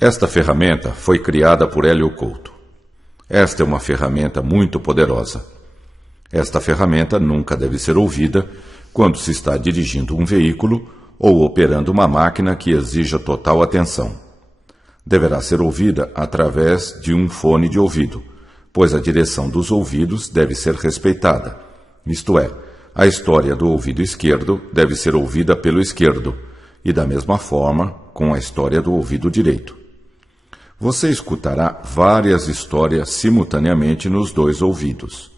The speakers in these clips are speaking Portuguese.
Esta ferramenta foi criada por Hélio Couto. Esta é uma ferramenta muito poderosa. Esta ferramenta nunca deve ser ouvida quando se está dirigindo um veículo ou operando uma máquina que exija total atenção. Deverá ser ouvida através de um fone de ouvido, pois a direção dos ouvidos deve ser respeitada. Isto é, a história do ouvido esquerdo deve ser ouvida pelo esquerdo, e da mesma forma com a história do ouvido direito. Você escutará várias histórias simultaneamente nos dois ouvidos.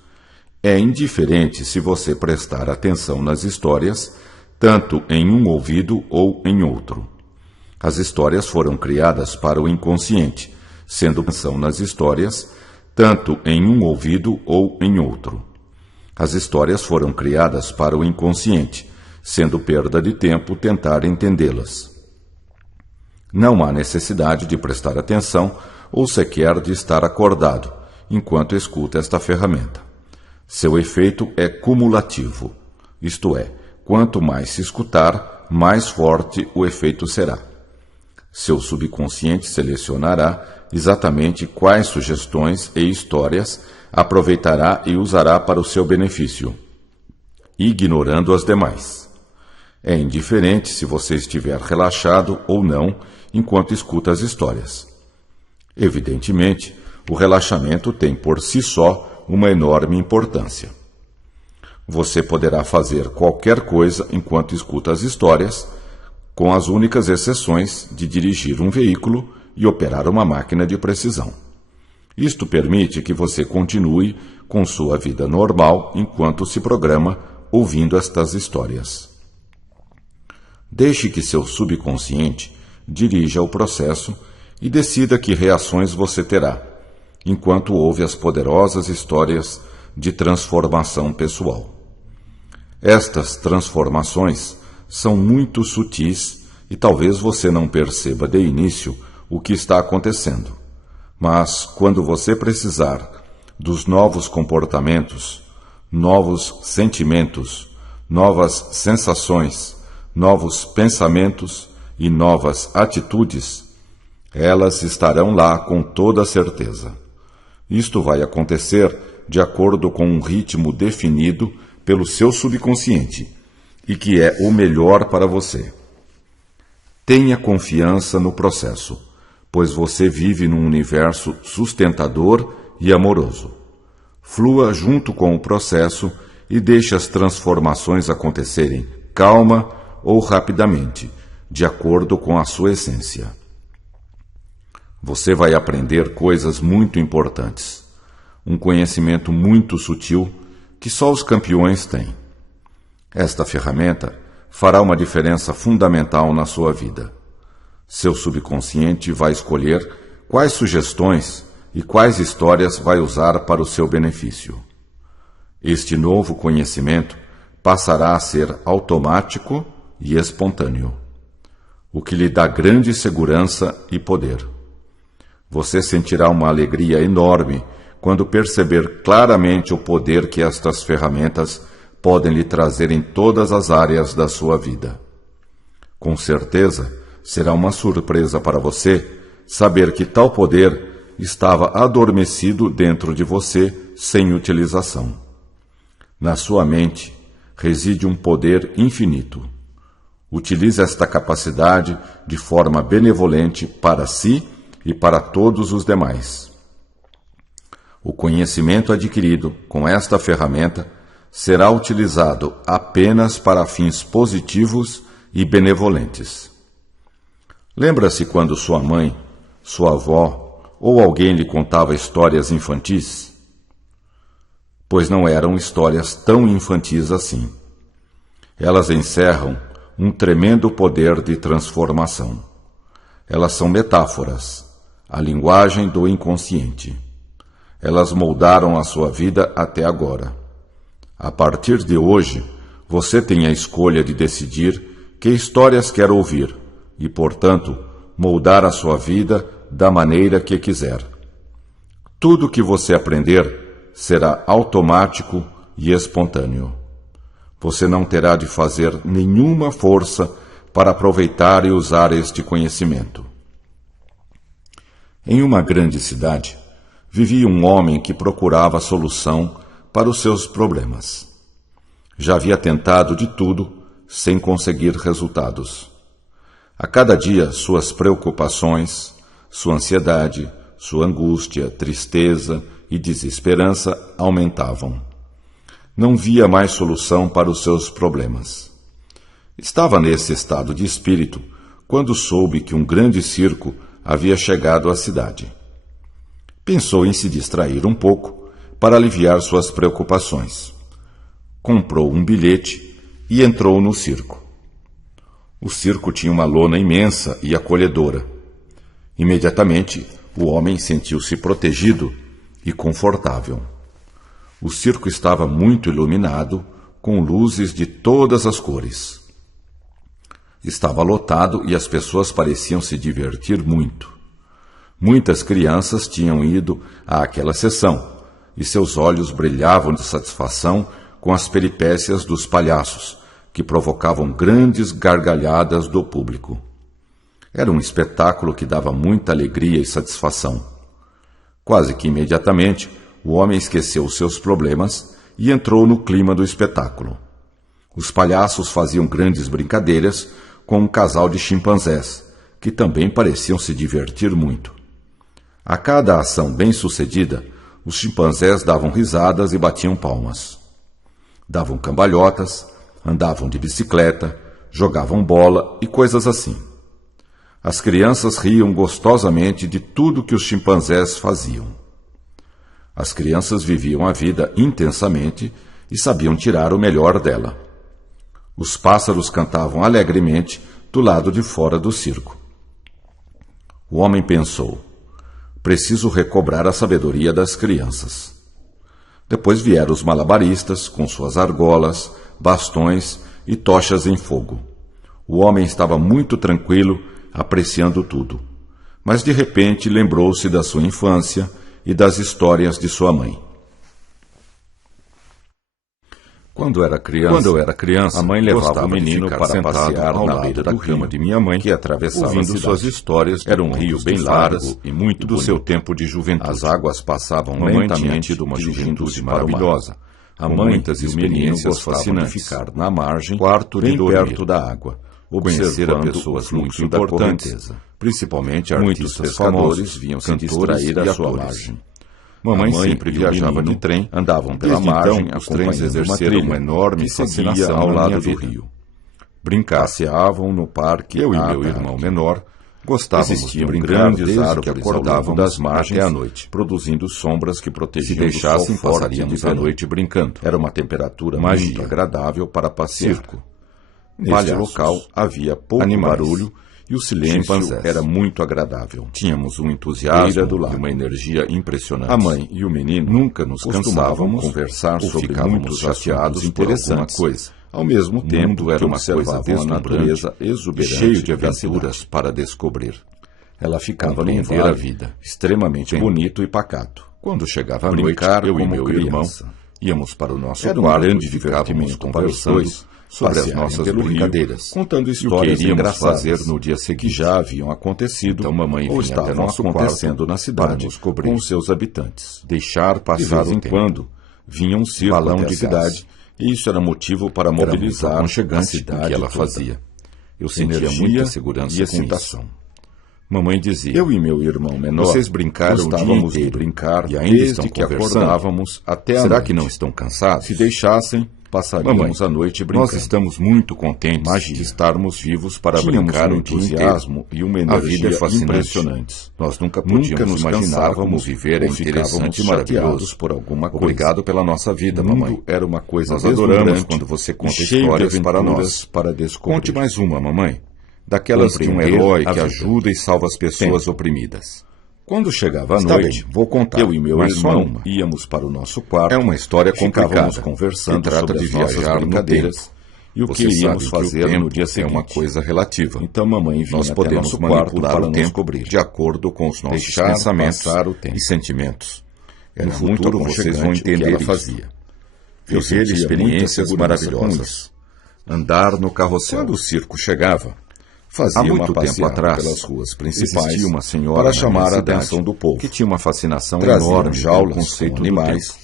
É indiferente se você prestar atenção nas histórias, tanto em um ouvido ou em outro. As histórias foram criadas para o inconsciente, sendo atenção nas histórias, tanto em um ouvido ou em outro. As histórias foram criadas para o inconsciente, sendo perda de tempo tentar entendê-las. Não há necessidade de prestar atenção ou sequer de estar acordado enquanto escuta esta ferramenta. Seu efeito é cumulativo, isto é, quanto mais se escutar, mais forte o efeito será. Seu subconsciente selecionará exatamente quais sugestões e histórias aproveitará e usará para o seu benefício, ignorando as demais. É indiferente se você estiver relaxado ou não enquanto escuta as histórias. Evidentemente, o relaxamento tem por si só uma enorme importância. Você poderá fazer qualquer coisa enquanto escuta as histórias, com as únicas exceções de dirigir um veículo e operar uma máquina de precisão. Isto permite que você continue com sua vida normal enquanto se programa ouvindo estas histórias. Deixe que seu subconsciente dirija o processo e decida que reações você terá, enquanto ouve as poderosas histórias de transformação pessoal. Estas transformações são muito sutis e talvez você não perceba de início o que está acontecendo. Mas, quando você precisar dos novos comportamentos, novos sentimentos, novas sensações, novos pensamentos e novas atitudes, elas estarão lá com toda certeza. Isto vai acontecer de acordo com um ritmo definido pelo seu subconsciente e que é o melhor para você. Tenha confiança no processo, pois você vive num universo sustentador e amoroso. Flua junto com o processo e deixe as transformações acontecerem calma ou rapidamente, de acordo com a sua essência. Você vai aprender coisas muito importantes, um conhecimento muito sutil que só os campeões têm. Esta ferramenta fará uma diferença fundamental na sua vida. Seu subconsciente vai escolher quais sugestões e quais histórias vai usar para o seu benefício. Este novo conhecimento passará a ser automático e espontâneo, o que lhe dá grande segurança e poder. Você sentirá uma alegria enorme quando perceber claramente o poder que estas ferramentas podem lhe trazer em todas as áreas da sua vida. Com certeza, será uma surpresa para você saber que tal poder estava adormecido dentro de você sem utilização. Na sua mente reside um poder infinito. Utilize esta capacidade de forma benevolente para si e para todos os demais. O conhecimento adquirido com esta ferramenta será utilizado apenas para fins positivos e benevolentes. Lembra-se quando sua mãe, sua avó ou alguém lhe contava histórias infantis? Pois não eram histórias tão infantis assim. Elas encerram um tremendo poder de transformação. Elas são metáforas, a linguagem do inconsciente. Elas moldaram a sua vida até agora. A partir de hoje, você tem a escolha de decidir que histórias quer ouvir e, portanto, moldar a sua vida da maneira que quiser. Tudo que você aprender será automático e espontâneo. Você não terá de fazer nenhuma força para aproveitar e usar este conhecimento. Em uma grande cidade, vivia um homem que procurava solução para os seus problemas. Já havia tentado de tudo sem conseguir resultados. A cada dia, suas preocupações, sua ansiedade, sua angústia, tristeza e desesperança aumentavam. Não via mais solução para os seus problemas. Estava nesse estado de espírito quando soube que um grande circo havia chegado à cidade. Pensou em se distrair um pouco para aliviar suas preocupações. Comprou um bilhete e entrou no circo. O circo tinha uma lona imensa e acolhedora. Imediatamente, o homem sentiu-se protegido e confortável. O circo estava muito iluminado, com luzes de todas as cores. Estava lotado e as pessoas pareciam se divertir muito. Muitas crianças tinham ido àquela sessão, e seus olhos brilhavam de satisfação com as peripécias dos palhaços, que provocavam grandes gargalhadas do público. Era um espetáculo que dava muita alegria e satisfação. Quase que imediatamente, o homem esqueceu os seus problemas e entrou no clima do espetáculo. Os palhaços faziam grandes brincadeiras com um casal de chimpanzés, que também pareciam se divertir muito. A cada ação bem-sucedida, os chimpanzés davam risadas e batiam palmas. Davam cambalhotas, andavam de bicicleta, jogavam bola e coisas assim. As crianças riam gostosamente de tudo que os chimpanzés faziam. As crianças viviam a vida intensamente e sabiam tirar o melhor dela. Os pássaros cantavam alegremente do lado de fora do circo. O homem pensou: preciso recobrar a sabedoria das crianças. Depois vieram os malabaristas com suas argolas, bastões e tochas em fogo. O homem estava muito tranquilo, apreciando tudo. Mas de repente lembrou-se da sua infância e das histórias de sua mãe. Quando eu era criança, a mãe levava o menino para passear ao lado da cama de minha mãe, que atravessava ouvindo suas histórias. Era um rio bem largo e muito do seu tempo de juventude. As águas passavam lentamente de uma juventude maravilhosa. A mãe muitas experiências fascinantes. De ficar na margem, bem perto da água, observando pessoas muito importantes, principalmente artistas pescadores, vinham se distrair à sua margem. Mamãe sempre viajava de trem, andavam pela margem, os trens exerceram uma enorme fascinação ao lado do rio. Passeavam no parque, eu e meu irmão menor gostávamos de brincar grandes árvores que acordavam das margens até a noite, produzindo sombras que protegiam. Se deixassem, passaríamos a noite brincando. Era uma temperatura muito agradável para passear. Neste local havia pouco barulho e o silêncio era muito agradável. Tínhamos um entusiasmo e uma energia impressionante. A mãe e o menino nunca nos cansávamos conversar sobre muitos chateados interessantes. Coisa. Ao mesmo tempo, era uma coisa a natureza exuberante, cheio de aventuras para descobrir. Ela ficava num vale a vida, extremamente bonito e pacato. Quando chegava a noite, eu e meu irmão íamos para o nosso quarto e ficávamos conversando sobre as nossas brincadeiras, contando histórias que iríamos fazer no dia seguinte, que já haviam acontecido, então mamãe ou estavam acontecendo na cidade com os seus habitantes. Deixar passar o tempo. Quando vinha um circo balão de cidade, e isso era motivo para mobilizar a cidade que ela fazia. Eu sentia muita segurança e excitação. Mamãe dizia: eu e meu irmão menor, vocês brincaram o dia inteiro, de brincar, e ainda estão que acordávamos até a noite. Será que não estão cansados? Se deixassem, passaríamos a noite brincando. Nós estamos muito contentes de estarmos vivos para brincar, um entusiasmo e uma energia impressionantes. Nós nunca nos imaginávamos viver interessante e maravilhosos por alguma coisa. Obrigado pela nossa vida, mamãe. Era uma coisa nós adoramos quando você conta histórias para nós, para descobrir. Conte mais uma, mamãe. Daquelas de um herói que ajuda e salva as pessoas oprimidas. Quando chegava a noite, vou contar. Eu e meu irmão íamos para o nosso quarto. É uma história complicada. Ficávamos conversando sobre de viajar brincadeiras e o que iríamos fazer no dia seguinte. É uma coisa relativa. Então mamãe vinha nós podemos manipular o tempo de acordo com os nossos pensamentos e sentimentos. No futuro vocês vão entender o que ela fazia. Viver experiências maravilhosas. Andar no carrossel. Quando o circo chegava, Há muito tempo atrás, pelas ruas principais, existia uma senhora para chamar a cidade atenção do povo, que tinha uma fascinação traziam enorme jaulas pelo conceito com do animais, tempo.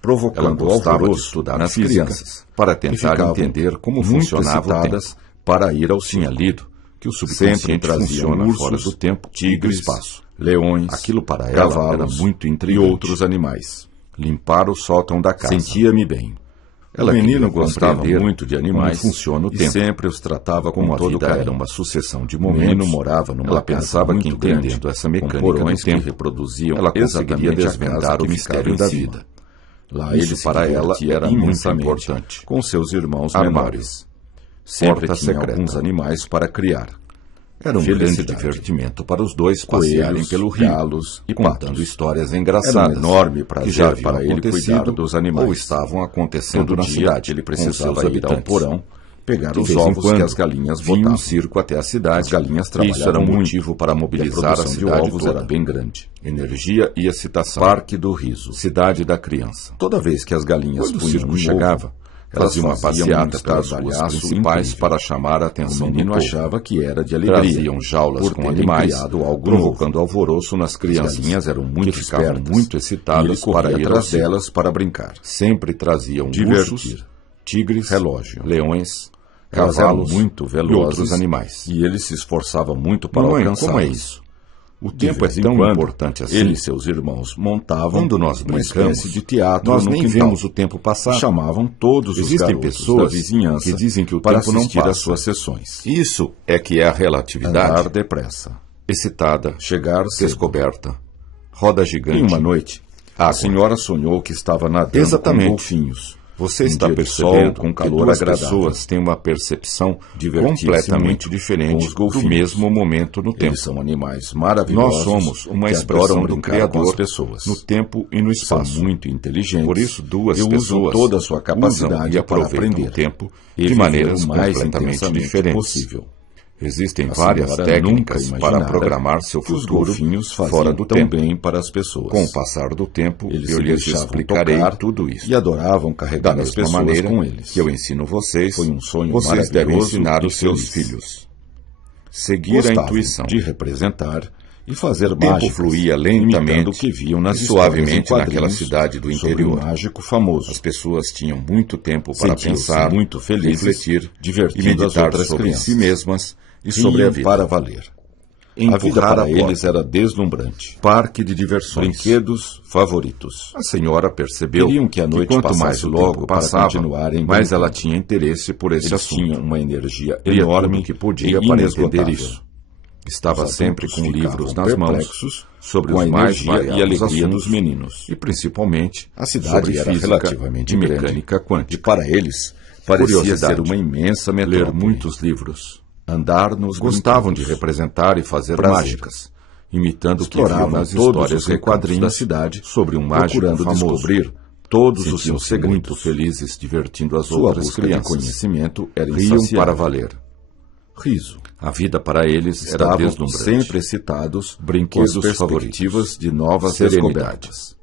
provocando Ela gostava de alvoroço estudar nas física crianças, para e tentar ficavam entender como muito funcionava o tempo. excitadas para ir ao Tinha circo. lido que o Sempre subconsciente traziam funciona ursos, fora do tempo, tigres, do espaço. leões, Aquilo para ela cavalos era muito e intrigante. outros animais. Limpar o sótão da casa. Sentia-me bem. Ela O menino queria gostava compreender muito de animais como funciona o e tempo. sempre os tratava com Como a todo vida carinho. era uma sucessão de O menino momentos, morava numa ela casa pensava que muito grande, entendendo essa com mecânica porões do que tempo, reproduziam ela conseguiria exatamente a desvendar casa o que mistério ficava da em cima. vida. Lá Isso ele se para ela divertia era muito imensamente importante. com seus irmãos Armários. menores. Sempre Porta tinha secreta. alguns animais para criar. Era um grande Felicidade. divertimento para os dois passearem Coelhos, pelo rio galos e e contando patos. histórias Era engraçadas um enorme prazer que já haviam para ele acontecido cuidar dos animais. ou estavam acontecendo Todo na dia cidade. Ele ele precisava precisava ir ao habitantes. porão, pegar De os vez em ovos quando, que as galinhas vinha um botavam. circo até a cidade. As galinhas Isso era trabalhavam um muito, motivo para e a mobilizar a produção de cidade ovos toda. era bem grande. Energia e excitação. Parque do Riso. Cidade da criança. Toda vez que as galinhas Quando o punham circo um chegava, ovo, elas faziam iam uma passeata pelas ruas estardalhaço principais incrível. para chamar a O atenção do menino povo. achava que era de alegria. Traziam jaulas por com terem animais, criado algo provocando novo. alvoroço nas crianças. As galinhas eram muito que ficavam espertas, muito e excitadas ele para corria ir ao atrás circo. delas para brincar. Sempre traziam Divertir. ursos, tigres, Relógio. leões, Elas eram cavalos muito e velozes outros animais. e ele se esforçava muito para Mamãe, alcançá-las. como é isso? O De tempo é vez em tão quando, importante assim. ele e seus irmãos montavam Quando nós uma brincamos, espécie de teatro nós no nem quintal. vemos o tempo passar. E chamavam todos os Existem garotos pessoas da vizinhança que dizem que o para tempo não assistir passa. às suas sessões. Isso é que é a relatividade. Andar depressa, Excitada, chegar cedo. descoberta, roda gigante. Em uma noite, água. a senhora sonhou que estava nadando Exatamente. com golfinhos. Você Um está dia de percebendo sol, com que calor duas agradável. pessoas têm uma percepção Divertir-se completamente muito diferente com os golfinhos. do mesmo momento no tempo. Eles são animais maravilhosos. Nós somos uma que expressão adoram do brincar Criador com as pessoas. no tempo e no São espaço. muito inteligentes. Por isso, duas e usam pessoas toda a sua usam capacidade e para aproveitam aprender o tempo e de viver maneiras o mais completamente intensamente diferentes. possível. Existem A várias senhora técnicas nunca para imaginara programar seu que os futuro golfinhos faziam fora do tão tempo. bem para as pessoas. Com o passar do tempo, Eles eu se lhes deixavam explicarei tocar tudo isso. e adoravam Da carregar as mesma pessoas maneira com eles. que eu ensino vocês, Foi um sonho vocês devem maravilhoso ensinar e os seus feliz. filhos. Seguir a Gostavam intuição. de representar e fazer O tempo mágicas, fluía imitando lentamente o que viam nas e suavemente histórias em naquela quadrinhos cidade do sobre um interior. mágico famoso. As pessoas tinham muito tempo para Sentiam-se pensar, muito felizes, refletir divertindo e as meditar outras sobre crianças. si mesmas e sobre a Riam vida. para valer. A vida Empurrar para a eles porta. era deslumbrante. Parque de diversões. Brinquedos favoritos. A senhora percebeu Queriam que a noite quanto passasse mais logo logo para passava, continuarem mais ela brincando. tinha interesse por esse Eles assunto. tinham uma energia Lia enorme tudo que podia e para entender inesgotável. isso. Estava Os sempre adultos com ficavam livros nas mãos perplexos sobre com a os mais energia e variados alegria assuntos dos meninos. e principalmente A cidade sobre era física relativamente e grande. mecânica quântica. E para eles, parecia Curiosidade. ser uma imensa metrópole. Ler muitos livros. Andar nos Gostavam de brinquedos. representar e fazer Prazer. mágicas, imitando o que viam Exploravam nas todos histórias os e recantos quadrinhos da cidade, sobre um mágico procurando famoso. descobrir todos os seus Sentiam-se segredos. muito felizes divertindo as Sua outras busca crianças. de conhecimento era Riam insaciável. para valer. Riso. A vida para eles era Estavam deslumbrante. sempre excitados Brinquedos com as perspectivas de novas Serenidade. descobertas.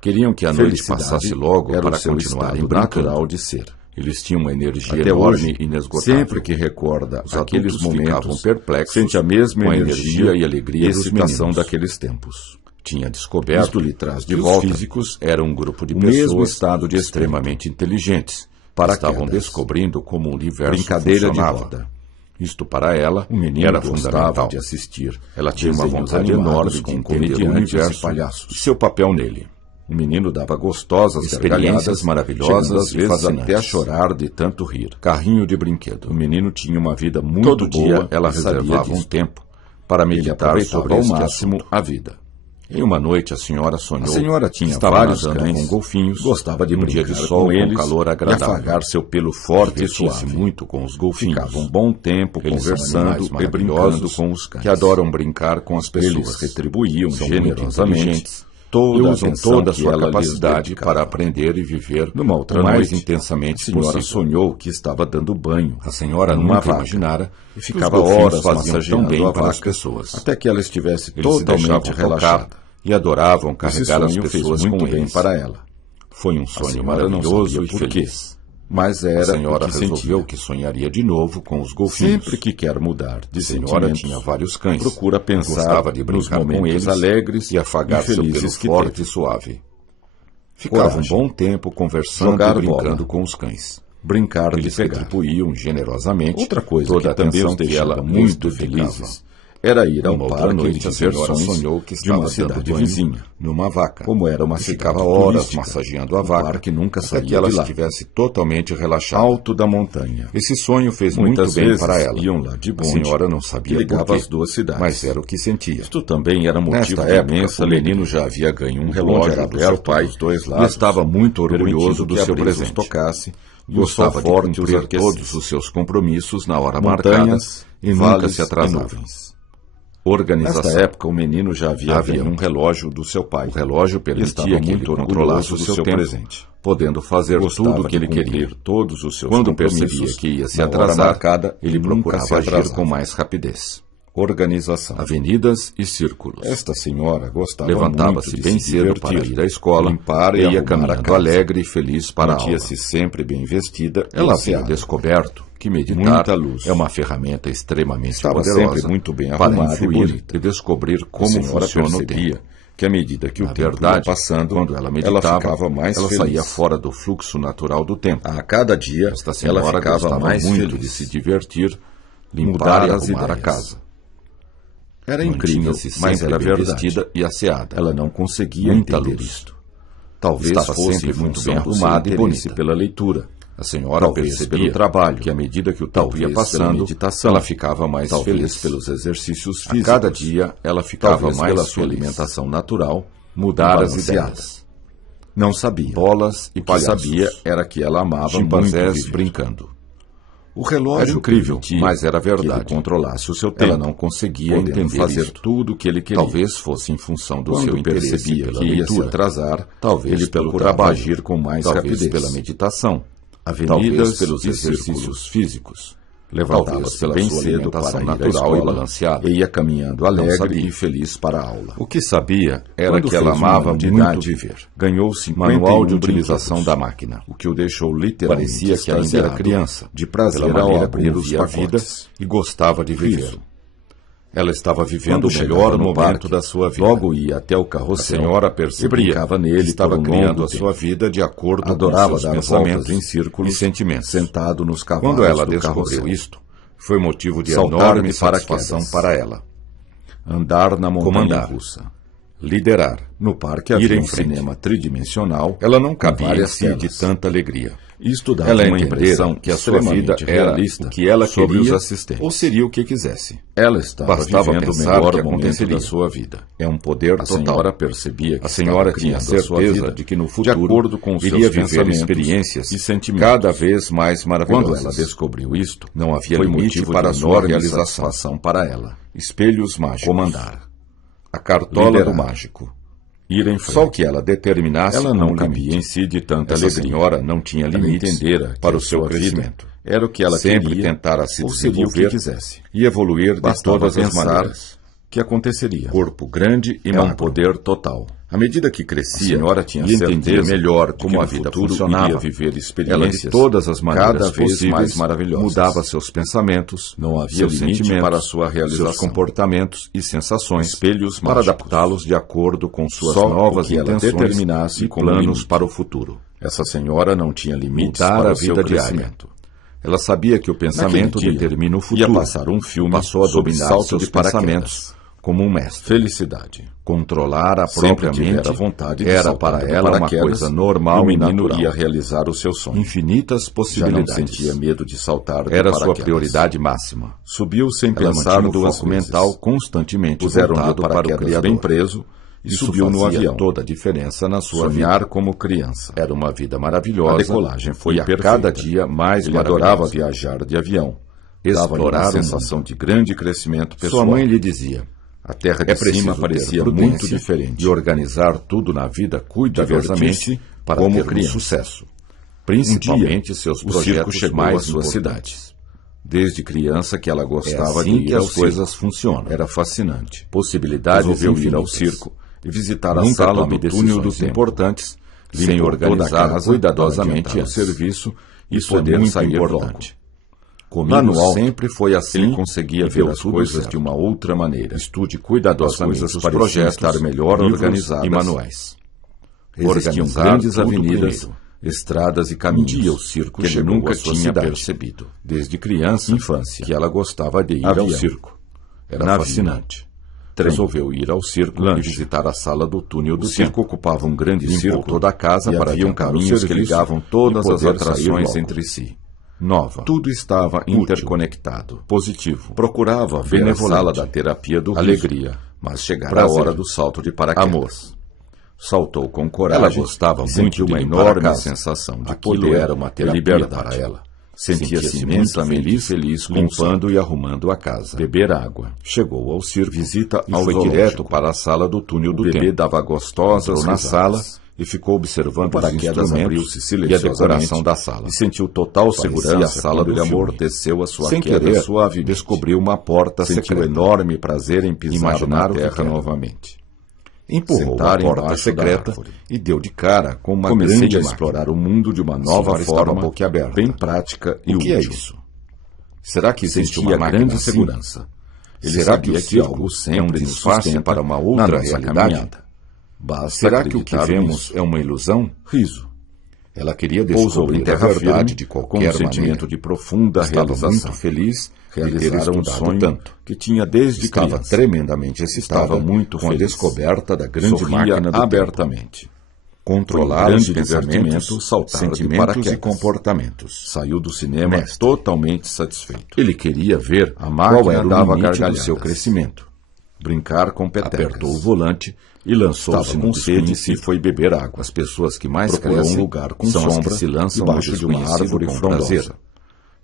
Queriam que a noite Felicidade passasse logo era para o seu continuarem estado natural brincando. de ser. Eles tinham uma energia Até enorme hoje, e inesgotável. sempre que recorda Os aqueles adultos ficavam momentos, perplexos sente a mesma com a energia energia e alegria e dos excitação meninos. daqueles tempos. Tinha descoberto Isto lhe traz de que volta os físicos eram um grupo de o mesmo pessoas estado de extremamente inteligentes Para estavam quedas. descobrindo como o universo Brincadeira de funcionava. roda. Isto para ela O menino era gostava fundamental. de assistir. Ela tinha uma desenhos vontade animados enorme com de entender o comediantes universo e palhaços. e seu papel nele. O menino dava gostosas Experiências gargalhadas, maravilhosas chegando às e vezes fascinantes. até a chorar de tanto rir. Carrinho de brinquedo. O menino tinha uma vida muito Todo boa dia ela e sabia reservava um disso. tempo para Ele meditar aproveitava sobre ao este máximo assunto. a vida. Em uma noite a senhora sonhou. A senhora tinha que estava vários nadando cães, com golfinhos, gostava de num dia brincar de sol com eles calor e agradável. afagar seu pelo forte e Divertia-se suave. muito com os golfinhos. Ficava um bom tempo Eles são conversando animais e brincando maravilhosos com os cães. que adoram brincar com as Eles pessoas. retribuíam São muito generosamente inteligentes e toda a usam atenção toda a que sua ela lhes capacidade dedicava. para aprender e viver Numa outra o mais noite, intensamente a senhora possível. sonhou que estava dando banho. A senhora numa nunca vaca imaginara e que ficava os golfinhos horas faziam tão massageando bem a para as vaca pessoas. até que ela estivesse Eles se totalmente deixavam relaxada. tocar e adoravam Esse carregar as sonho fez pessoas muito com bem eles. para ela. Foi um A sonho senhora não maravilhoso sabia e por quê. feliz. Mas era A senhora o que resolveu sentia. que sonharia de novo com os golfinhos. Sempre que quer mudar de A senhora sentimento, tinha vários cães. procura pensar Gostava de nos brincar com momentos eles alegres e afagar e seu pelo felizes que forte teve. e suave. Ficava um Coragem. bom tempo conversando Jogar e brincando bola. com os cães. Brincar de Eles pegar. retribuíam generosamente Outra coisa toda a que também atenção os que deixava ela muito lhes dedicava. felizes era ir ao Uma outra parque noite, de a senhora diversões sonhou que de uma estava dando cidade banho vizinha. numa vaca. Como era uma E cidade ficava horas turística, massageando a o vaca parque nunca até saía que ela de lá. estivesse totalmente relaxada. Alto da montanha. Esse sonho fez Muitas muito bem vezes para ela. iam lá de A bonde, senhora não que sabia ligava por quê, as duas cidades. mas era o que sentia. Isto também era motivo Nesta de época, imensa o menino alegria. já havia ganho um O relógio relógio era do seu aberto pai dos dois e lados, estava muito orgulhoso permitindo do que seu a brisa presente. tocasse e Gostava o de sol forte cumprir os aquecesse. todos os seus compromissos na hora marcada Montanhas, e nunca vales se e atrasava. nuvens. Organização. Nesta época, o menino já havia Havia ganho um relógio do seu pai. O relógio e permitia estava que ele muito controlasse orgulhoso o do seu seu tempo, presente, podendo fazer Gostava tudo o que de ele queria. cumprir Todos os seus Quando compromissos, percebia que ia se na hora atrasar, marcada, ele nunca procurava se agir atrasava. com mais rapidez. Organização. Avenidas e círculos. Esta senhora gostava Levantava-se muito de bem se cedo divertir, para ir à escola, limpar e e ia arrumar a caminhando casa. alegre e feliz para a aula. Mantia-se sempre bem vestida e Ela havia aseada. descoberto que meditar Muita luz. é uma ferramenta extremamente Estava poderosa sempre muito bem para arrumada e influir bonita. e descobrir como A senhora funciona o percebia tempo. que à medida que o Na tempo verdade, ia passando, quando ela meditava, ficava mais ela feliz. saía fora do fluxo natural do tempo. A cada dia, Esta ela senhora ficava gostava mais muito feliz. de se divertir, limpar Mudar e as arrumar a ideias. casa. Era incrível, Mantinha-se mas sempre era bem verdade. vestida e asseada. Ela não conseguia Muita entender luz. isto. Talvez Estava fosse sempre em muito função bem do arrumada seu e interesse bonita. pela leitura. A senhora Talvez percebia pelo trabalho, que à medida que o tempo talvez ia pela passando, meditação, ela ficava mais talvez feliz. pelos exercícios A físicos. cada dia ela ficava Talvez mais pela sua feliz. alimentação natural, Mudar e as balanceada. ideias. Não sabia. Bolas e O que palhaços. sabia era que ela amava Chimpanzés muito viver. brincando. O relógio Era incrível, permitia mas era que ele verdade. controlasse o seu tempo. Ela não conseguia podendo entender fazer isto. tudo o que ele queria. Talvez fosse em função do Quando seu interesse percebia pela que ia se leitura. atrasar, Talvez ele pelo procurava trabalho. agir com mais Talvez rapidez. pela meditação. Talvez Avenidas pelos e exercícios círculos. físicos. Talvez Levantava-se pela bem sua cedo alimentação para ir à natural escola e balanceada. e ia caminhando Não alegre sabia. e feliz para a aula. O que sabia era Quando que ela fez um amava ano de muito idade, viver. ganhou 51 Manual de utilização brinquedos, da máquina. o que o deixou literalmente Parecia que ainda era extasiado criança, de prazer pela ao maneira abrir como os via a vida pacotes. e gostava de viver. Riso. Ela estava vivendo Quando o chegava melhor no momento parque, da sua vida. logo ia até o A carrossel senhora e percebia brincava nele que estava por um criando longo a sua tempo. vida de acordo Adorava com seus dar pensamentos voltas em círculos e sentimentos. sentado nos cavalos Quando ela do descobriu carrossel. isto, foi motivo de Saltar enorme de satisfação paraquedas. para ela. Andar na montanha Comandar. russa. Liderar. No parque Ir havia em um frente. cinema tridimensional. Ela não com cabia em várias si de telas. tanta alegria. Isto dava Ela uma entendera impressão que a sua vida extremamente era realista o que ela sobre queria os assistentes. ou seria o que quisesse. Ela estava Bastava vivendo o pensar melhor que momento aconteceria. da sua vida. É um poder A total. senhora percebia que A senhora tinha estava criando a sua certeza vida de que no de futuro acordo com os iria seus viver pensamentos experiências e sentimentos. cada vez mais maravilhosas. Quando ela descobriu isto, Não havia foi limite motivo para a de sua enorme realização. satisfação para ela. Espelhos mágicos. Comandar. A cartola Liderar. do mágico. Ir em frente. Só o que ela determinasse, Ela com não um cabia limite. em si de tanta Essa alegria. senhora não tinha Ela limites entendera para que o seu sua vida crescimento. Era o que ela sempre queria, tentara se ou seria o que desenvolver quisesse. e evoluir de Bastava todas as pensar maneiras. que aconteceria. Corpo grande e É um magro. poder total. À medida que crescia, A senhora tinha e entendia certeza melhor de como que a no vida futuro funcionava, iria viver ela de experiências todas as maneiras cada vez possíveis mais maravilhosas. mudava seus pensamentos, Não havia seus limite sentimentos, para a sua realização. seus comportamentos e sensações, Espelhos para mágicos. adaptá-los de acordo com suas Só novas o que ela intenções determinasse e como planos limite. para o futuro. Essa senhora não tinha limites Mudar para a o seu vida diária. crescimento. Ela sabia que o pensamento Naquele dia, determina o futuro. ia passar um filme Passou a sobre dominar salto seus de paraquedas. pensamentos como um mestre. Felicidade. Controlar a Sempre própria tivera mente vontade de era saltar para de ela uma paraquedas coisa normal e o e menino natural. ia realizar o seu sonho. Infinitas Já não possibilidades. sentia medo de saltar de Era sua paraquedas. prioridade máxima. Subiu sem Ela pensar mantinha o duas foco vezes. mental constantemente Puseram-lhe voltado o para o paraquedas Criador. bem preso e Isso subiu no fazia avião. toda a diferença na sua Sonhar vida. como criança. Era uma vida maravilhosa. A decolagem foi e a perfeita. cada dia mais Ele maravilhosa. adorava viajar de avião. Dava-lhe Explorar uma o sensação de grande crescimento pessoal. Sua mãe lhe dizia: A terra de é preciso cima ter parecia prudência muito diferente e organizar tudo na vida cuidadosamente Divertir-se para como ter um criança. sucesso. Principalmente seus o circo projetos chegou mais à sua importantes. cidade. Desde criança que ela gostava assim de ir que ao as circo. coisas funcionam. Era fascinante. Possibilidades Resolveu ir ao infinitas. circo e visitar a Nunca sala tome do túnel decisões dos tempo. importantes, Sem sem organizar organizar cuidadosamente cuidadosamente o antes. serviço Isso é muito importante. Comigo Manual sempre foi assim. Ele conseguia ver as coisas de uma outra maneira. Estude cuidadosamente os pareciam projetos, estar melhor livros organizadas e manuais. Existiam Organizar grandes tudo avenidas, primeiro. estradas e Um caminhos dia o circo que ele chegou nunca à sua tinha cidade. percebido. Desde criança, Infância. que ela gostava de ir Avião. ao circo. Era Navio. fascinante. Trem. Resolveu ir ao circo Lanche. e visitar a sala do túnel do O tempo. circo ocupava um grande Limpou círculo toda a casa e para haviam tentar o caminhos que serviço ligavam e todas as poder atrações sair logo. entre si. Nova. Tudo estava Útil. interconectado. Positivo. Procurava ver a Benevolente. sala da terapia do riso, Alegria. mas chegara Prazer. a hora do salto de paraquedas. Amor. Saltou com coragem. Ela gostava e muito sentiu de uma limpar a enorme casa. sensação de Aquilo poder era uma terapia e liberdade para ela. Sentia-se imensamente feliz com o limpando e arrumando a casa. Beber água. Chegou ao circo, Visita e ao foi zoológico. direto para a sala do túnel do bebê tempo. dava gostosas Entrou na risadas. sala e ficou observando O os paraquedas instrumentos abriu-se e a silenciosamente decoração da sala. e sentiu total Parecia segurança a sala quando do ele filme. amorteceu a sua Sem queda querer, suavemente. descobriu uma porta Sentiu secreta. enorme prazer em pisar Imaginar na o que terra era. novamente. Empurrou Sentar a porta embaixo secreta da árvore. e deu de cara com uma Comecei grande a máquina. explorar o mundo de uma A nova senhora estava forma, boquiaberta. bem prática e O que é útil. isso? Será que existe Sentia uma máquina grande assim? segurança. Ele Será sabia que o que circo algo sempre nos nos faz sustenta para uma na outra nossa realidade? caminhada? Basta Será que o que acreditar vemos nisso. é uma ilusão? Riso. Ela queria Pousou em descobrir a terra verdade firme de com qualquer um sentimento maneira. de profunda Estava realização. muito feliz de ter Realizara um estudado sonho tanto. que tinha desde Estava criança. tremendamente excitada Estava muito com a feliz. descoberta da grande Sorria máquina do abertamente. tempo. Controlar Foi um os grande pensamentos, divertimento saltar de sentimentos paraquedas e comportamentos. Saiu do cinema Mestre. totalmente satisfeito. Ele queria ver A máquina qual era o dava limite do gargalhadas. seu crescimento. Brincar com petecas. Apertou o volante e lançou-se Estava no com sede e desconhecido. foi beber água. As pessoas que mais Procurou crescem um lugar com são as sombra que se lançam debaixo no de uma desconhecido árvore com frondosa. prazer.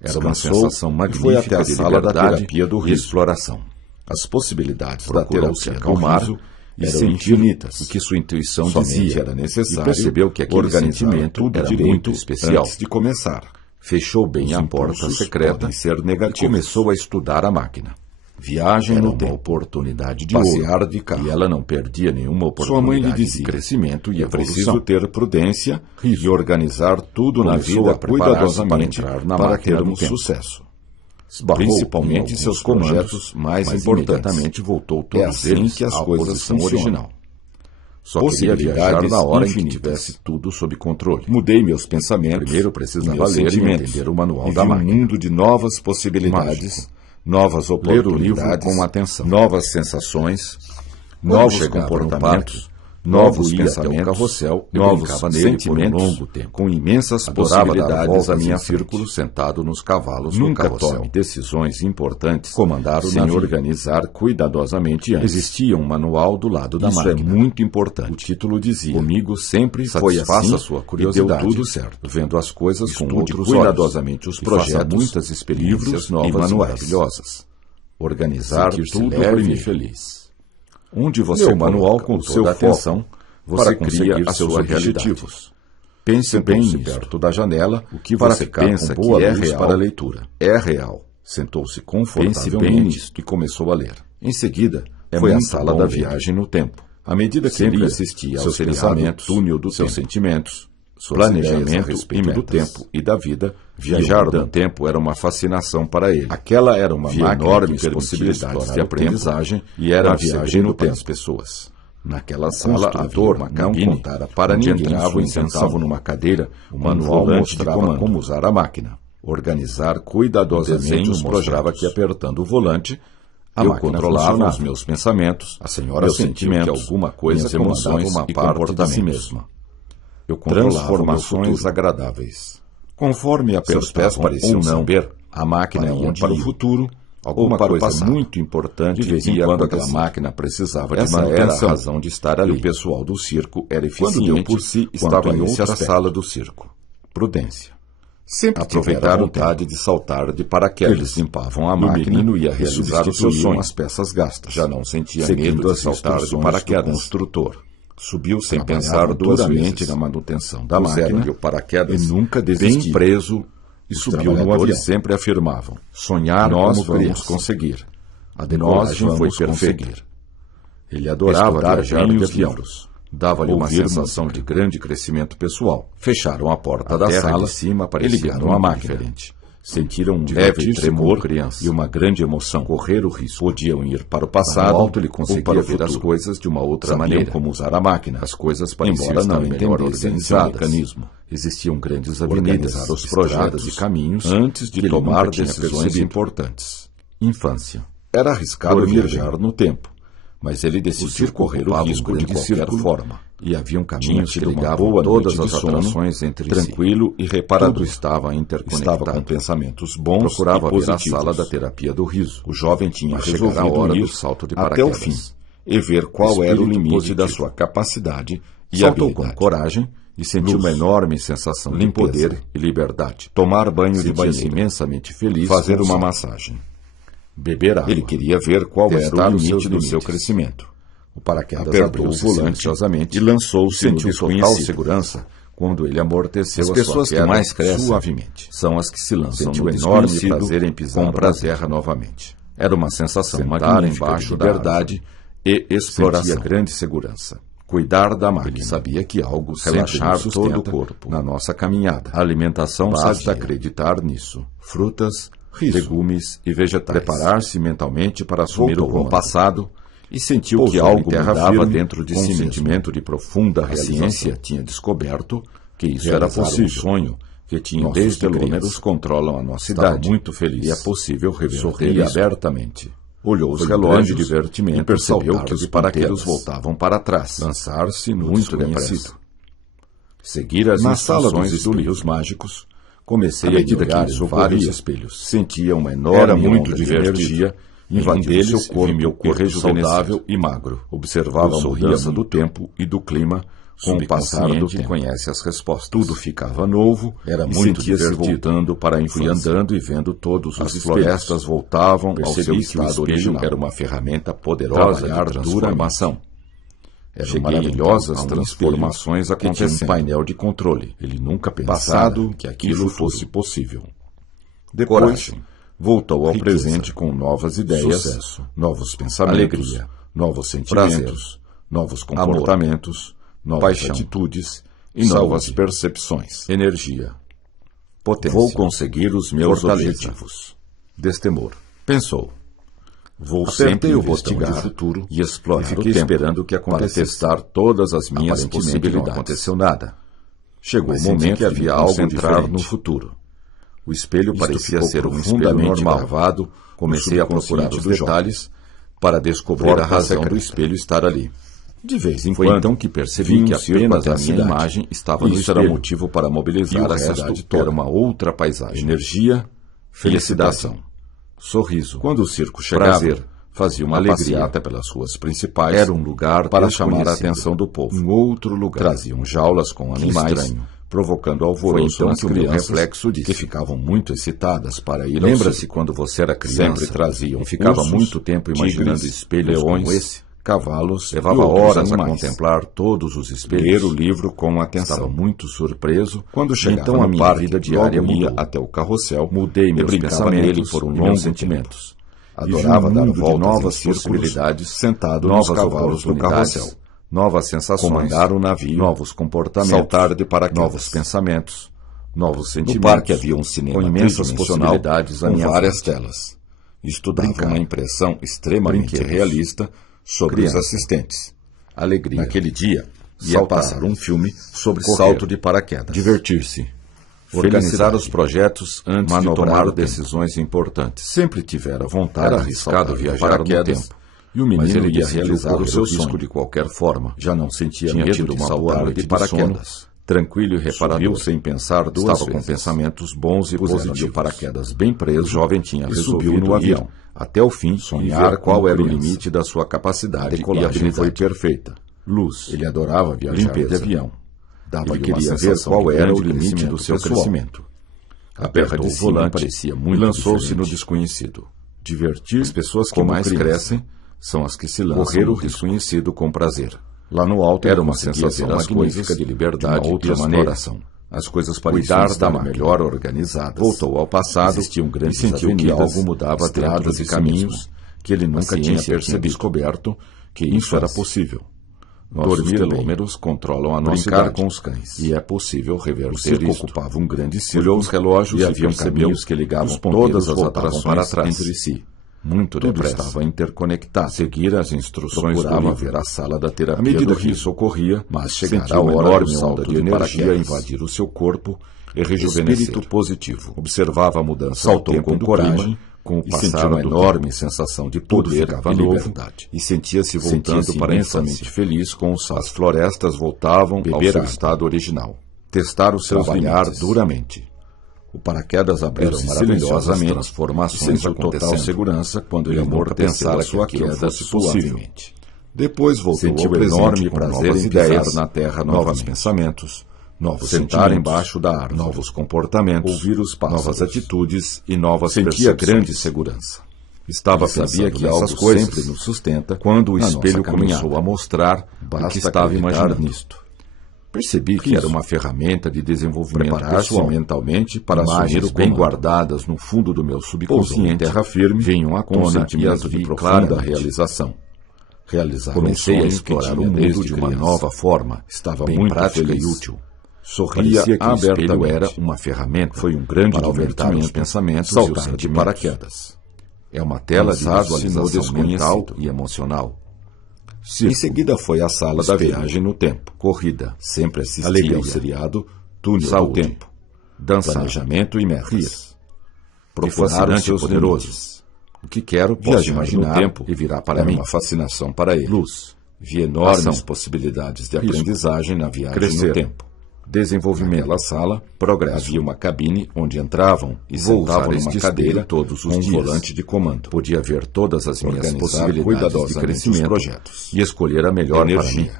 Era uma Descansou sensação e magnífica foi até a de sala da liberdade terapia do e riso. exploração. As possibilidades da Procurou terapia se do acalmar riso e eram sentir infinitas. o que sua intuição Somente dizia. era necessário E percebeu que aquele organizar sentimento tudo era direito muito especial. antes de começar. Fechou bem Os a porta impulsos secreta podem ser e negativos. começou a estudar a máquina. Viagem Era no uma tempo. oportunidade de Passear ouro, de carro. e ela não perdia nenhuma Sua mãe lhe oportunidade dizia: de crescimento e é preciso evolução. ter prudência e organizar tudo na Começou vida a preparar-se cuidadosamente para entrar na para máquina do termos tempo. sucesso. Esbarrou em Principalmente alguns seus projetos projetos mais mas importantes. imediatamente voltou todos É assim eles que as à coisas posição funcionam. original. Só queria viajar Possibilidades na hora em que infinitas. tivesse tudo sob controle. Mudei meus pensamentos. Primeiro precisava meus ler e sentimentos, entender o manual e da vi máquina. um mundo de novas possibilidades, novas Ler o oportunidades, livro com atenção. novas sensações, Quando novos chegava no comportamentos, parque, novos logo ia até o pensamentos, carrossel e novos brincava nele por um sentimentos, longo tempo. com imensas Adorava dar possibilidades voltas à minha em frente. círculo sentado nos cavalos Nunca do carrossel. tome decisões importantes Comandar o sem navio. organizar cuidadosamente antes. Existia um manual do lado da Isso máquina. é muito importante. O título dizia: Comigo sempre foi satisfaça assim a sua e curiosidade, deu tudo certo. vendo as coisas com Estude outros cuidadosamente olhos os e faça projetos, muitas experiências livros novas e manuais. maravilhosas. Organizar Sentir-se tudo leve primeiro. e feliz. Onde você Meu manual coloca com o seu toda a foco, atenção, você para cria conseguir seus sua objetivos. Pense bem Sentou-se nisso. perto da janela, O que para você ficar pensa com boa que é luz real para a leitura. é real. Sentou-se Pense confortavelmente bem nisto e começou a ler. Em seguida, foi à muito sala bom da ver. viagem no tempo. À medida que Sempre lia, assistia ao seus seriado pensamentos, Túnel do seus Tempo. sentimentos, Suas ideias a planejamento respeito e do metas. tempo e da vida Viajar iam no mudando. tempo era uma fascinação para ele. Aquela era uma Via máquina enormes que permitia possibilidades explorar de o aprendizagem tempo e era um a viagem segredo no para tempo. as pessoas. Naquela O sala, a construtor turma não cabine, contara para onde ninguém entravam sua e sentavam intenção. numa cadeira, o manual manual mostrava mostrava como usar a máquina. Organizar cuidadosamente desenho os mostrava projetos. que apertando o volante, A eu máquina controlava funcionava. os meus pensamentos, A senhora meus sentiu que sentimentos, alguma coisa minhas comandava emoções uma e parte de si comportamentos. mesma. Eu Controlava transformações o meu futuro. agradáveis. Conforme Seus pés apertavam pareciam ou não saber a máquina para ia onde para o ir. futuro, Alguma ou para o coisa passado. muito importante De vez em ia quando aquela acontecer. máquina precisava de Essa era a manutenção. razão de estar E ali. o pessoal do circo era Quando eficiente deu por si, quanto estava a em esse outra aspecto. sala do circo. Prudência. Sempre Aproveitar tivera o vontade de saltar de paraquedas. Eles limpavam a E o máquina menino ia e realizar o seu substituíam sonho. as peças gastas. Já não sentia Seguindo medo de as saltar de instruções paraquedas. do construtor. Subiu sem Trabalhavam pensar duas duramente vezes na manutenção da Puseram-lhe máquina o paraquedas e nunca bem desistiu. preso E Os subiu no trabalhadores avião. sempre afirmavam: Sonhar nós como vamos criança. conseguir. A Nós decolagem foi vamos perfeita. conseguir. Ele adorava Estudar viajar bem de os avião. livros. Dava-lhe uma sensação de grande crescimento pessoal. Fecharam a porta da sala de cima e ligaram a máquina. Diferente. Sentiram um leve tremor e uma grande emoção. Correr o risco. Podiam ir para o passado, alto ele conseguia ver as coisas de uma outra maneira. Como usar a máquina. As coisas pareciam estar melhor organizadas. Mecanismo. Existiam grandes avenidas, os projetos e caminhos antes de tomar decisões importantes. Infância. Era arriscado viajar no tempo, mas ele decidiu correr o risco de qualquer forma. E havia um caminho que ligava todas as atrações entre tranquilo e reparador. Tudo estava interconectado. Estava com pensamentos bons. Procurava ver a sala da terapia do riso. O jovem tinha resolvido a hora do salto de paraquedas até o fim e ver qual era o limite da sua capacidade e saltou com coragem e sentiu uma enorme sensação de poder e liberdade. Tomar banho de banheiro, imensamente feliz, fazer uma massagem, beber água. Ele queria ver qual era o limite do seu crescimento. O paraquedas abriu silenciosamente e lançou-se sentiu total segurança quando ele amorteceu as pessoas que mais crescem suavemente. São as que se lançam no enorme prazer em pisar na terra novamente. Era uma sensação magnífica embaixo da liberdade e exploração. Grande segurança. Cuidar da máquina. Ele sabia que algo relaxar todo o corpo na nossa caminhada. A alimentação basta acreditar nisso. Frutas, legumes e vegetais. Preparar-se mentalmente para assumir o passado e sentiu que algo mudava dentro de si mesmo. Um sentimento de profunda realização. A ciência tinha descoberto que isso era possível. Um sonho que tinham desde telômeros controlam a nossa idade. Muito feliz. E é possível reverter abertamente. Olhou os relógios de divertimento e percebeu que os paraquedas voltavam para trás. Lançar-se no muito depressa. Seguir as instruções dos livros mágicos. Comecei a admirar vários espelhos. Sentia uma enorme onda de energia. Invadiu seu corpo meu corpo saudável e magro. Observava a mudança do tempo e do clima com o passar do tempo. Conhece as respostas. Tudo ficava novo, era muito divertido. Voltando para a infância. Fui andando e vendo todos os florestas voltavam ao seu estado original. Era uma ferramenta poderosa de transformação. Eram maravilhosas transformações acontecendo. Um painel de controle. Ele nunca pensado que aquilo fosse possível. Depois voltou ao presente com novas ideias, sucesso, novos pensamentos, alegria, novos sentimentos, novos comportamentos, novas atitudes e novas percepções, energia, potência. Vou conseguir os meus objetivos. Destemor. Pensou. Vou sempre investigar o futuro e explorar e fiquei esperando o que acontecesse. Para testar todas as minhas possibilidades. Não aconteceu nada. Chegou o momento que havia algo entrar no futuro. O espelho parecia ser um espelho normal. Gravado, comecei a procurar os detalhes para descobrir a razão do espelho estar ali. De vez em quando, então que percebi que apenas a minha imagem estava no espelho. Isso era motivo para mobilizar a cidade toda. Era uma outra paisagem. Energia, felicidade, sorriso. Quando o circo chegava, fazia uma passeata pelas ruas principais. Era um lugar para chamar a atenção do povo. Um outro lugar. Traziam jaulas com animais. Provocando alvoroço nas crianças, reflexo disso, que ficavam muito excitadas para ir. Lembra-se quando você era criança? Sempre traziam. E ficava muito tempo imaginando espelhos leões, como esse, cavalos. Levava horas a contemplar todos os espelhos. Ler o livro com atenção. Estava muito surpreso quando chegava então a minha vida diária ia até o carrossel. Mudei meus pensamentos por longos sentimentos. Adorava dar voltas em possibilidades sentado nos cavalos do carrossel. Novas sensações, comandar o navio, novos comportamentos, saltar de paraquedas, novos pensamentos, novos sentimentos. No parque havia um cinema com imensas possibilidades com várias telas. Estudava uma impressão extremamente realista sobre os assistentes. Alegria. Naquele dia, ia passar um filme sobre salto de paraquedas. Divertir-se. Organizar os projetos antes de tomar decisões importantes. Sempre tivera vontade. Era arriscado viajar no tempo. E o menino ia realizar o seu sonho de qualquer forma. Já não sentia medo de uma boa noite de paraquedas. Tranquilo e reparador, sem pensar duas vezes. Estava com pensamentos bons e positivos. O paraquedas bem preso, o jovem tinha resolvido no avião. Até o fim, sonhar qual era o limite da sua capacidade e a vida foi perfeita. Luz. Ele adorava viajar de avião. Ele queria ver qual era o limite do seu crescimento. Apertou o volante, parecia muito e lançou-se no desconhecido. Divertir as pessoas que mais crescem são as que se lançam correr o desconhecido com prazer. Lá no alto era uma sensação magnífica de liberdade e exploração. As coisas pareciam estar melhor organizadas. Voltou ao passado e sentiu que algo mudava estradas e caminhos que ele nunca tinha percebido. Descoberto que isso era possível. Nossos telômeros controlam a nossa brincar idade, com os cães. e é possível reverter O circo isto. ocupava um grande Olhou círculo os relógios e e havia percebeu caminhos que ligavam os ponteiros todas as voltavam atrações para trás. entre si. Muito Tudo depressa. estava interconectado. Seguir as instruções do Procurava livro. ver a sala da terapia À medida do que isso riso, ocorria, mas chegará sentiu a uma hora enorme do onda salto de de energia paraquedas. invadir o seu corpo e rejuvenescer. Espírito positivo. Observava a mudança Saltou do tempo com do coragem, clima, com o e passar sentiu uma do enorme tempo. sensação de Tudo poder ficava e novo liberdade. e sentia-se voltando Sentia-se para a imensamente infância. feliz com o salto. As florestas voltavam ao Beber seu água. estado original. Testar os seus Trabalhar limites. duramente. O paraquedas abriu-se Eram maravilhosas maravilhosamente transformações e sentiu total acontecendo. segurança quando E ele amor nunca pensara pensara que que a aquilo queda fosse possível. suavemente. Depois voltou Sentiu ao presente enorme com prazer novas em pisar ideias, na terra novos novamente. pensamentos, novos Sentar sentimentos, embaixo da árvore, novos comportamentos, ouvir os pássaros, novas atitudes e novas sentia percepções. grande segurança. Estava Ele sabia pensando que nessas algo coisas sempre nos sustenta quando o na espelho nossa começou caminhada. a mostrar o Basta que estava acreditar imaginando. nisto. Percebi Que era uma ferramenta de desenvolvimento preparar-se pessoal. mentalmente para assumir Imagens o bem comando. guardadas no fundo do meu Pousou em subconsciente terra firme, vinham à com um tona e as sentimento vi de profunda claramente. realização. Realizar Comecei a sonho que explorar tinha o mundo desde de uma criança. nova forma, Estava bem muito prática feliz. e útil. Sorria Parecia que o espelho abertamente. era uma ferramenta. Foi um grande para aumentar os divertimento pensamentos e saltar os de sentimentos. paraquedas. É uma tela de Lançado no visualização mental desconhecido. e emocional. Em seguida foi à sala da Espelho. viagem no tempo. Corrida, Sempre assistia alegria, ao seriado Túnel saúde, do Tempo. dançar, Planejamento e metas. rir, Procurar fascinante os seus e poderoso. limites. O que quero, posso Viajar imaginar no tempo e virá para era mim. uma fascinação para ele. Luz, Vi enormes ação, possibilidades de risco, aprendizagem na viagem crescer, no tempo. desenvolvimento, Naquela sala, progresso. havia uma cabine onde entravam e Vou sentavam usar numa este cadeira espelho todos os com um dias. volante de comando. Podia ver todas as minhas Organizar possibilidades de cuidadosamente crescimento os projetos. e escolher a melhor Energia. para mim.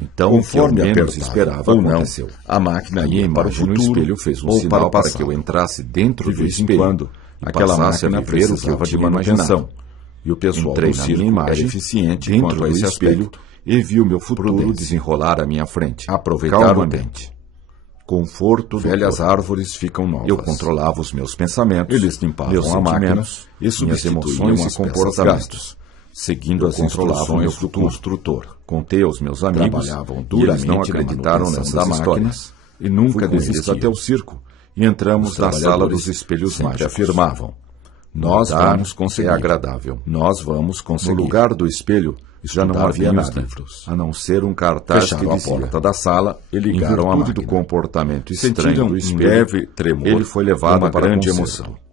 Então, Conforme o que eu menos apertava esperava ou não, aconteceu. a máquina A ia imagem para o futuro no espelho fez um ou sinal para o para passado. que eu entrasse dentro De do vez em espelho quando, e aquela passasse a máquina viver o que eu precisava de tinha manutenção. imaginado. E o pessoal Entrei do na circo minha imagem era eficiente dentro quanto a do esse espelho aspecto e viu meu futuro prudência. desenrolar à minha frente. Aproveitar o Calmamente. ambiente. Conforto do Velhas corpo. árvores ficam novas. Eu controlava os meus pensamentos, Eles limpavam meus a máquina sentimentos e minhas substituíam emoções as e peças comportamentos. gastos, seguindo Eu as controlava o meu instruções do futuro. construtor. Contei aos meus amigos Trabalhavam e eles duramente não na acreditaram manutenção nessas da máquina histórias e nunca Fui com eles desistiam. até o circo e entramos Os na sala trabalhadores dos espelhos sempre mágicos. afirmavam: Nós Mudar vamos conseguir. é agradável. Nós vamos conseguir. No lugar do espelho já não Estudar havia bem os nada, livros. a não ser um cartaz Fecharam que a dizia: porta da sala e em ligaram a virtude do máquina. comportamento estranho Sentiram do um espelho, leve tremor. ele foi levado uma para grande concerto. emoção.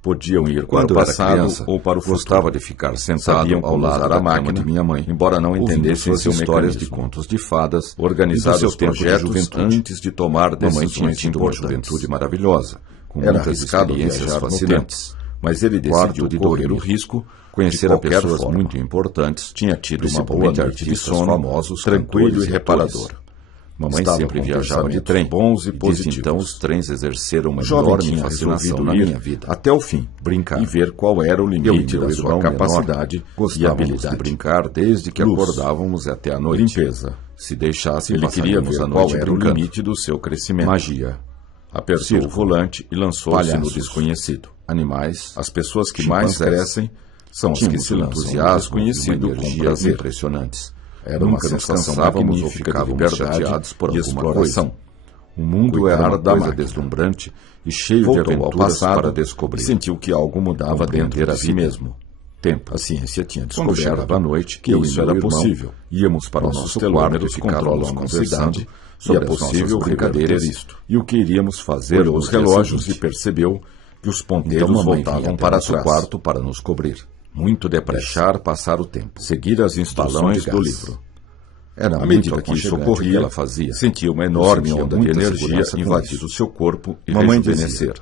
Podiam ir Quando para o era passado criança ou para o futuro. gostava de ficar sentado Sabiam ao como lado usar da a cama máquina, de minha mãe, embora não ouvindo entendessem suas suas histórias de mecanismo. contos de fadas, E organizados do seu tempo de projetos juventude. antes de tomar Mamãe tinha decisões tido uma importantes. juventude maravilhosa, com Era muitas arriscado experiências viajar no fascinantes. Mas ele Quarto decidiu de correr o dormir. risco, conhecer De a qualquer pessoas forma. muito importantes, Tinha tido uma boa principalmente noite de artistas sono, famosos, tranquilo cantores e atores. reparador. Mamãe Estava sempre com viajava de pensamentos trem, bons e desde positivos. então os trens exerceram uma O jovem enorme tinha fascinação resolvido na ir minha vida. até o fim, Brincar. e ver qual era o limite Eu e da meu sua irmão capacidade menor e gostávamos habilidade. de brincar desde que Luz. acordávamos até a noite. Limpeza. Se deixasse, Ele queria passaríamos ver a qual noite era o brincando. limite do seu crescimento. Magia. Apertou Circo. o volante e lançou-se no Palhaços. desconhecido. Animais. As pessoas que mais Chimpanzés. crescem são as que Tínhamos se um lançam no entusiasmo desconhecido e uma com energia prazer. impressionantes. Era uma Nunca nos sensação cansávamos ou magnífica de ficávamos liberdade chateados por e alguma exploração. coisa. O mundo Cuidar era uma da coisa máquina. deslumbrante e cheio Voltou de ao aventuras passado para descobrir. e sentiu que algo mudava dentro Compreender de a si vida. mesmo. Tempo. A ciência tinha Quando descoberto chegava a noite, que eu isso e meu era irmão possível. íamos para o Nossos nosso quarto telômeros e ficávamos controlam a conversando nossa idade sobre e as é nossas possível brincadeiras reverter isto. e o que iríamos fazer Olhou no os dia relógios seguinte. e percebeu que os Então ponteiros mamãe voltavam vinha até para nosso trás. quarto para nos cobrir. Muito depressa. Deixar passar o tempo. Seguir as instruções de do gás. livro. Era À muito medida que isso aconchegante o ocorria, que ela fazia. sentia uma enorme Sentia onda de muita energia segurança com invadir isso. o seu corpo e Mamãe rejuvenescer.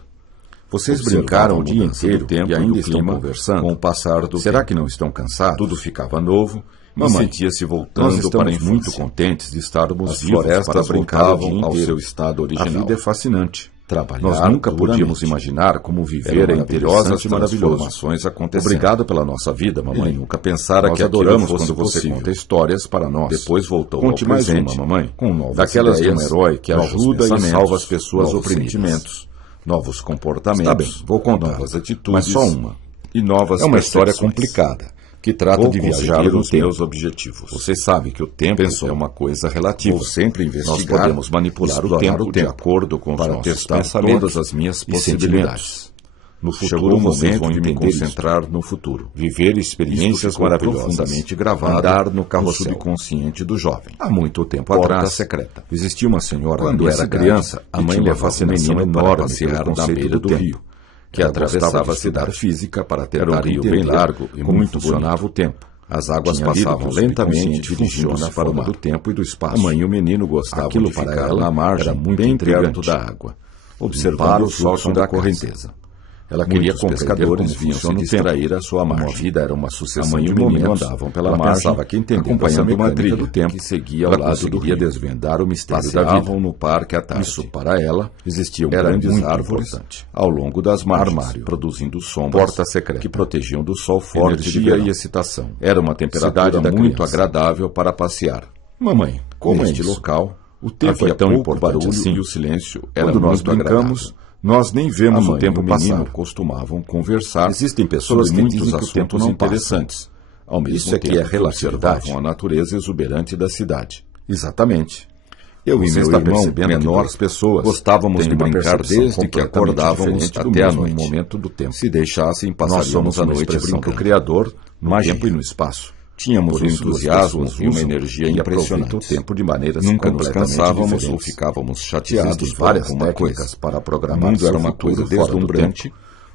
Vocês Observavam brincaram o a dia mudança do inteiro tempo e e ainda do estão clima conversando. com o passar do Será tempo. que não estão cansados? Tudo ficava novo. Mamãe, E sentia-se nós voltando estamos para a infância. muito contentes de estarmos As vivos florestas para brincar o dia voltavam ao inteiro. seu estado original. A vida é fascinante. Trabalhar Nós nunca podíamos duramente. imaginar como viver Era em maravilhoso interessante e maravilhoso. transformações acontecendo. Obrigado pela nossa vida, mamãe. Ele nunca pensara Nós que aquilo adoramos fosse quando você possível. conta histórias para nós. Depois voltou Conte ao mais presente, uma, mamãe, com novas daquelas ideias, de um herói que novos ajuda e pensamentos, salva as pessoas novos oprimidas. sentimentos. Novos comportamentos, Está bem, vou contar. novas atitudes, Mas só uma. e novas É uma história percepções. complicada, que trata de viajar nos meus objetivos. Você sabe que o tempo é uma coisa relativa. Vou sempre investigar. Nós podemos manipular o tempo de acordo com os para nossos testar pensamentos todas as minhas e possibilidades. sentimentos. No Chegou futuro, o vocês momento vão de me entender concentrar no futuro. viver experiências ficou maravilhosas, profundamente gravado andar no no carrossel subconsciente do jovem. Há muito tempo Porta atrás, secreta. existia uma senhora Quando na minha era cidade criança, a que mãe tinha uma levava um fascinação menino para enorme passear pelo na conceito beira do do rio, rio, que ela atravessava gostava a de estudar cidade física para Era um tentar rio entender bem largo e como muito funcionava bonito. o tempo. As águas Tinha lido passavam que o lentamente, subconsciente dirigindo-se funciona para o fora mar do tempo e do espaço. A mãe e o menino gostavam Aquilo de para ficar ela na margem, era muito bem intrigante. perto da água, Observar observando o o fluxo fluxo da da correnteza. Ela Muitos queria compreender pescadores como vinham funciona se o tempo. distrair à sua Como a margem. vida era uma A sucessão mãe e de o menino momentos, andavam pela ela margem, pensava que entendendo acompanhando essa a mecânica trilha do tempo, que seguia ao ela lado do conseguiria rio. desvendar o mistério da Passeavam vida. no parque à tarde. Isso, para ela, Existiam eram grandes muito árvores importante. ao longo das margens, Armário, produzindo sombras porta secreta, que protegiam do sol forte de energia verão. e excitação. Era uma temperatura Cidade da muito criança. agradável para passear. Mamãe, como Neste é isso? local, O tempo havia é tão pouco importante barulho assim. e o silêncio era Quando nós muito brincamos, agradável. nós nem vemos A o mãe tempo e o menino passar. costumavam conversar Existem pessoas sobre que dizem muitos que o tempo assuntos não passa. interessantes, ao mesmo Isso é que tempo é relatividade. observavam a natureza exuberante da cidade. Exatamente. Eu e Você meu está irmão, percebendo que menores duas pessoas, gostávamos têm de uma brincar percepção desde que completamente acordávamos diferente do até a mesmo noite. momento do tempo. Se deixassem, Nós passaríamos somos a uma noite expressão do brincando. Criador no Magia. tempo e no espaço. Tínhamos Por um isso, duas entusiasmo pessoas e uma usam energia e aproveitam impressionante. o tempo de maneiras Nunca nos completamente cansávamos ou diferentes. ficávamos chateados Existem por várias alguma técnicas coisa. para O programar mundo seu era uma futuro coisa fora do deslumbrante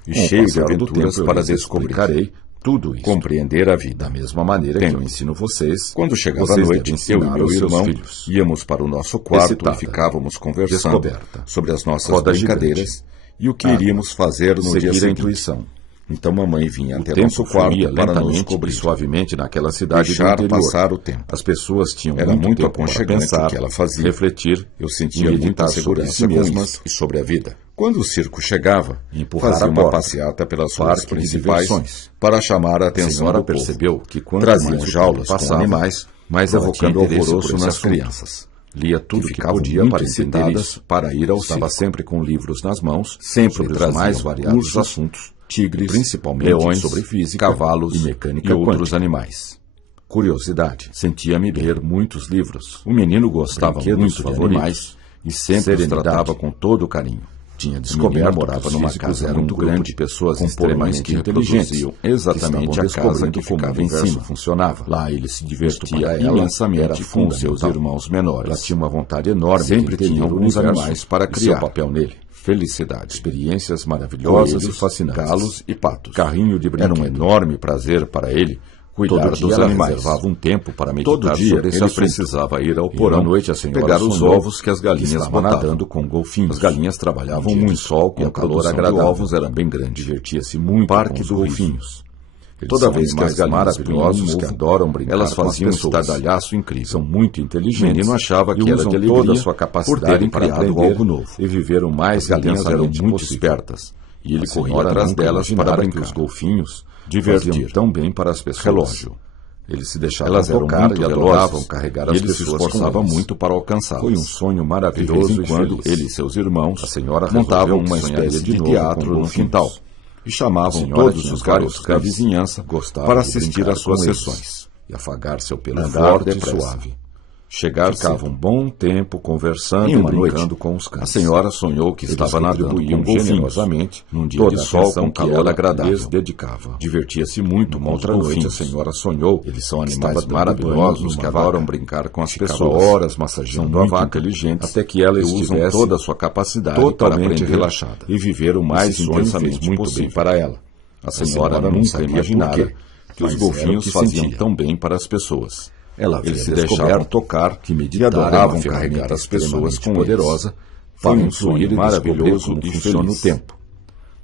e Com o cheio de passar do aventuras tempo, eu para lhes descobrir. explicarei tudo isso. Compreender a vida. Da mesma maneira que Tenho. eu ensino vocês, Quando chegava a vocês noite, devem eu e ensinar meu aos seus irmão filhos. íamos para o nosso quarto Excitada. e ficávamos conversando Descoberta. sobre as nossas Roda brincadeiras e o que Água. iríamos fazer no dia Seguir a seguinte. intuição. Então mamãe vinha O até tempo nosso quarto fluía para nos lentamente cobrir. e suavemente naquela cidade Deixar do interior. passar o tempo. As pessoas tinham Era muito tempo para aconchegante pensar, o que ela fazia. refletir, Eu sentia e muita meditar sobre segurança si com mesmas isso e sobre a vida. Quando o circo chegava, Empurrar fazia a uma porta. passeata pelas ruas Parques e principais diversões. para chamar a A atenção senhora do povo. percebeu que quanto Traziam mais o jaulas tempo com passava, animais, mais ela evocando tinha interesse alvoroço por esse nas assunto. crianças. Lia tudo que ficavam podia muito para entender excitadas isso. para ir ao Estava circo. sempre com livros nas mãos, Sempre sobre os traziam mais variados cursos, assuntos, tigres, principalmente leões, sobre física, cavalos e mecânica e outros quântica. animais. Curiosidade. Sentia-me Ler muitos livros. O menino gostava Brinquedos muito de favoritos. animais e sempre os Serenidade. tratava com todo carinho. Tinha Descoberto descoberto morava que numa os casa era muito grande de pessoas com porões extremamente que inteligentes, reproduziam exatamente a casa que como ficava o em universo cima. funcionava. Lá ele se divertia para ela imensamente era com seus fundamental. irmãos menores. Ela tinha uma vontade enorme Sempre de entender tinha o alguns universo animais para e criar. seu papel nele. Felicidade. Experiências maravilhosas Coelhos, e fascinantes. galos e patos. Carrinho de Era um brinquedo. enorme prazer para ele cuidar Todo dia dos ela animais. reservava um tempo para meditar Todo dia sobre esse ele assunto. precisava ir ao E porão à noite a senhora pegar os sonhou ovos que as galinhas estava botavam. nadando com golfinhos. As galinhas trabalhavam Um dia de muito, sol com e a calor produção de agradável. ovos era bem grande. Divertia-se muito Parque com os do golfinhos. Eles Toda são vez que as animais galinhas maravilhosos punham um que ovo, adoram brincar elas com as faziam um pessoas. estardalhaço incrível. São muito O inteligentes. menino achava e que era usam de alegria toda a sua por capacidade terem para criado aprender algo novo. e viver o mais As galinhas eram intensamente muito possível. espertas e ele A corria senhora atrás nunca delas para imaginara que brincar. os golfinhos Divertir. faziam tão bem para as pessoas. Relógio. Eles se deixavam Elas eram tocar muito e velozes, adoravam carregar e as ele se pessoas esforçava com eles. muito para alcançá-las. Foi um sonho De maravilhoso vez em e quando, feliz. ele e seus irmãos A senhora montavam resolveu uma que sonharia espécie de de novo teatro com no golfinhos. quintal e A chamavam senhora todos tinha os vários garotos da cães, vizinhança gostava para de assistir brincar às suas com eles sessões. e afagar seu pelo Andar forte e depressa. suave. Chegar Ficava ficava um bom tempo conversando Em e uma brincando noite, com os cães. A senhora sonhou que Eles estava nadando retribuíam com golfinhos generosamente num dia toda de a sol atenção com que calor ela agradável. lhes dedicava. Divertia-se muito Numa com os outra noite, a golfinhos. senhora sonhou Eles são que animais estava dando maravilhosos banho que numa adoram vaca. brincar com as Ficava pessoas. horas São massageando a muito vaca inteligentes até que ela e usam estivesse toda a sua capacidade para totalmente aprender relaxada. e viver o mais Esse sonho fez intensamente muito possível bem para ela. A senhora nunca imaginara que os golfinhos faziam tão bem para as pessoas. Eles se deixavam tocar e adoravam carregar as pessoas com poderosa para influir maravilhoso e funciona o tempo.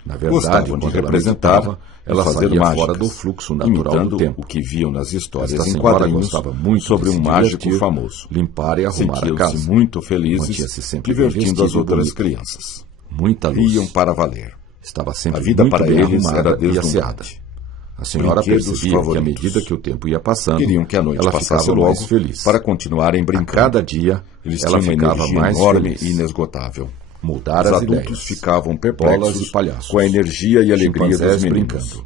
Na verdade, quando representava, ela fazia fora do fluxo natural do tempo, o que viam nas histórias em quadrinhos sobre um mágico famoso. Limpar e arrumar a casa. Sentiam-se muito felizes, Mantinha-se sempre divertindo as vestido outras bonito. crianças. Muita luz. Riam para valer. Estava sempre A vida muito para bem eles arrumada era e deslumbrante. asseada. A senhora Brinquedos percebia que à favoritos. medida que o tempo ia passando, Queriam que a noite ela passasse ficasse logo mais feliz. para continuarem A brincando. cada dia, Eles ela tinham uma ficava energia mais enorme feliz. e inesgotável. Mudar Os as adultos ideias. ficavam Bolas perplexos e palhaços. com a energia e alegria dos Chimpanzés meninos. brincando.